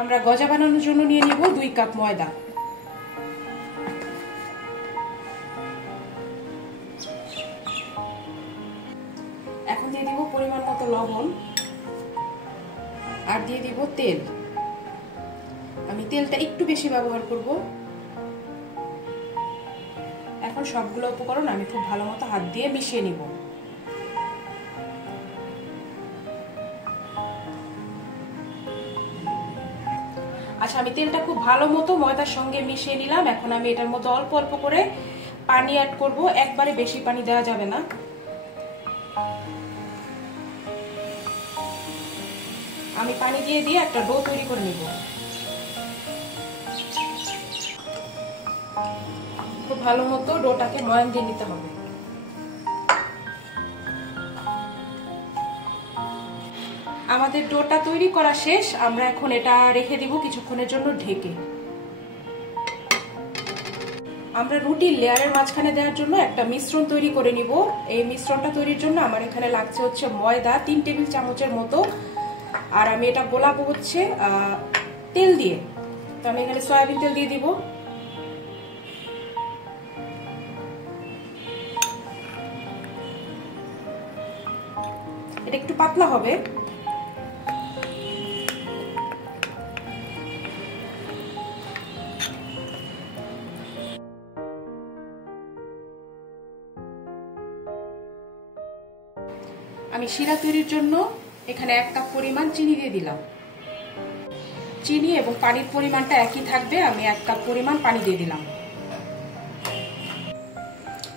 আমরা গজা বানানোর জন্য নিয়ে নিব 2 কাপ ময়দা। এখন দিয়ে দিব পরিমাণ মতো লবণ আর দিয়ে দিব তেল। আমি তেলটা একটু বেশি ব্যবহার করব। এখন সবগুলো উপকরণ আমি খুব ভালো মতো হাত দিয়ে মিশিয়ে নিব। আচ্ছা, আমি তেলটা খুব ভালো মতো ময়দার সঙ্গে মিশিয়ে নিলাম। এখন আমি এটার মধ্যে অল্প অল্প করে পানি অ্যাড করব, একবারে বেশি পানি দেওয়া যাবে না। আমি পানি দিয়ে দিয়ে একটা ডো তৈরি করে নিব। খুব ভালো মতো ডোটাকে ময়ান দিয়ে নিতে হবে। আমাদের ডোটা তৈরি করা শেষ। আমরা এখন এটা রেখে দিব কিছুক্ষণের জন্য ঢেকে। আমরা রুটির লেয়ারের মাঝখানে দেওয়ার জন্য একটা মিশ্রণ তৈরি করে নিব। এই মিশ্রণটা তৈরির জন্য আমার এখানে লাগছে হচ্ছে ময়দা 3 টেবিল চামচের মতো, আর আমি এটা গোলাবো হচ্ছে তেল দিয়ে। তো আমি এখানে সয়াবিন তেল দিয়ে দিব। এটা একটু পাতলা হবে। আমি শিরা তৈরির জন্য এখানে 1 কাপ পরিমাণ চিনি দিয়ে দিলাম। চিনি এবং পানির পরিমাণটা একই থাকবে। আমি 1 কাপ পরিমাণ পানি দিয়ে দিলাম।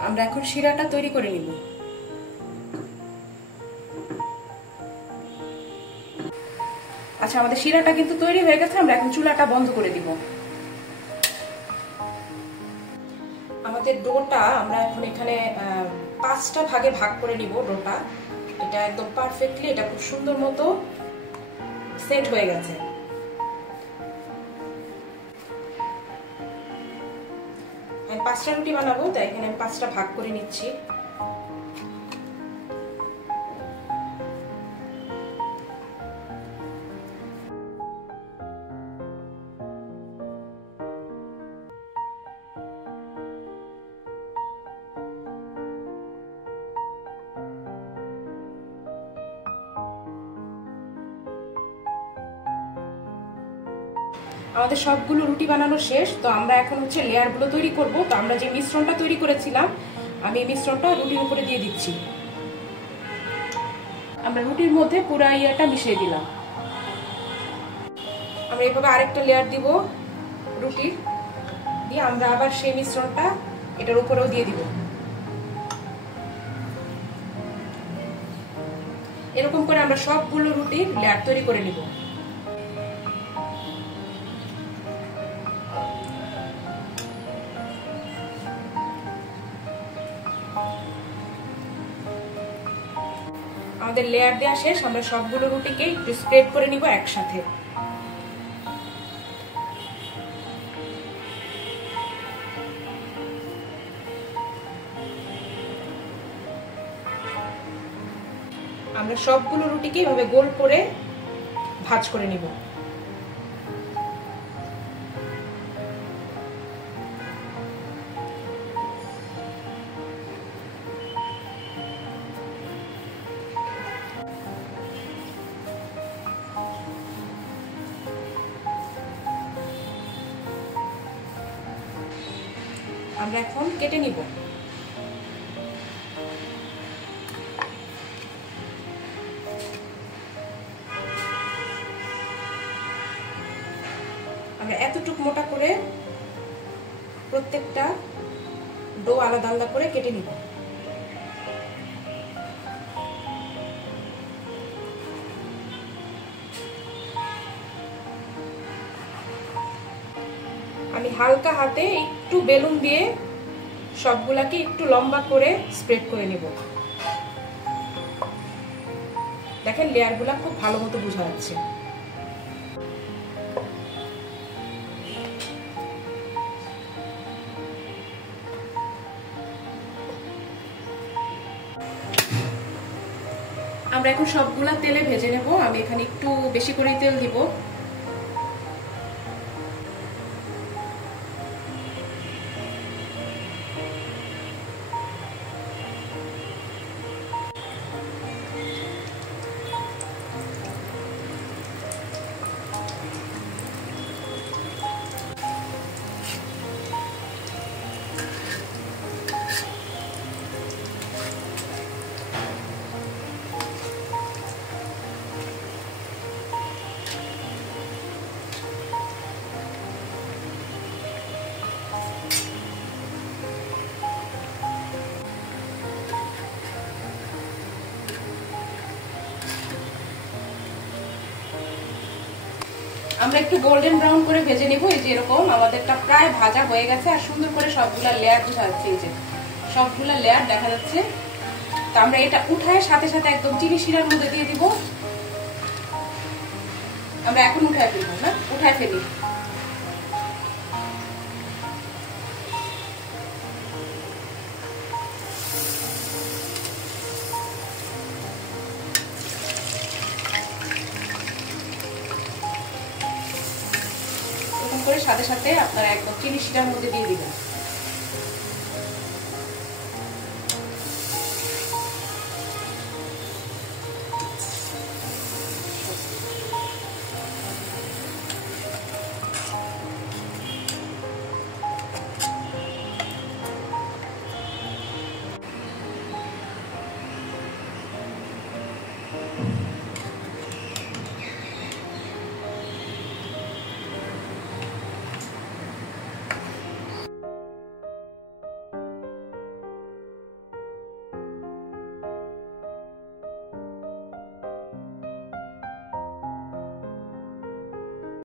আমরা এখন শিরাটা তৈরি করে নিব। আচ্ছা, আমাদের শিরাটা কিন্তু তৈরি হয়ে গেছে। আমরা এখন চুলাটা বন্ধ করে দিব। আমাদের ডোটা আমরা এখন এখানে 5টা ভাগে ভাগ করে নিব। ডোটা এটা একদম পারফেক্টলি, এটা খুব সুন্দর মতো সেট হয়ে গেছে। আমি 5টা রুটি বানাবো, তাই এখানে আমি 5টা ভাগ করে নিচ্ছি। আমাদের সবগুলো রুটি বানানো শেষ। তো আমরা এখন হচ্ছে লেয়ার গুলো তৈরি করব। তো আমরা যে মিশ্রণটা তৈরি করেছিলাম, আমি এই মিশ্রণটা রুটির উপরে দিয়ে দিচ্ছি। আমরা রুটির মধ্যে পুরো ইয়েটা মিশিয়ে দিলাম। আমরা এইভাবে আরেকটা লেয়ার দিব রুটির দিয়ে। আমরা আবার সেই মিশ্রণটা এটার উপরেও দিয়ে দিব। এরকম করে আমরা সবগুলো রুটির লেয়ার তৈরি করে নিব। আমাদের লেয়ার দেওয়া শেষ। আমরা সবগুলো রুটিকে একটু স্প্রেড করে নিব একসাথে। আমরা সবগুলো রুটিকে এভাবে গোল করে ভাঁজ করে নিব। আমরা এখন কেটে নিব। আমরা এতটুকু মোটা করে প্রত্যেকটা ডো আলাদা আলাদা করে কেটে নিব। আমি হালকা হাতে একটু বেলুন দিয়ে সবগুলাকে একটু লম্বা করে স্প্রেড করে নেব। দেখেন লেয়ারগুলা খুব ভালো মতো বোঝা যাচ্ছে। আমরা এখন সবগুলা তেলে ভেজে নেব। আমি এখানে একটু বেশি করে তেল দিব। আমরা একটু গোল্ডেন ব্রাউন করে ভেজে নিব। এই যে এরকম আমাদেরটা প্রায় ভাজা হয়ে গেছে আর সুন্দর করে সবগুলা লেয়ার বোঝা যাচ্ছে। এই যে সবগুলা লেয়ার দেখা যাচ্ছে। তো আমরা এটা উঠায় সাথে সাথে একদম চিনি শিরার মধ্যে দিয়ে দিব। আমরা এখন উঠায় ফেলবো না, উঠায় ফেলি। এরকম করে সাথে সাথে আপনারা একদম চিনি শিরার মধ্যে দিয়ে দিবেন।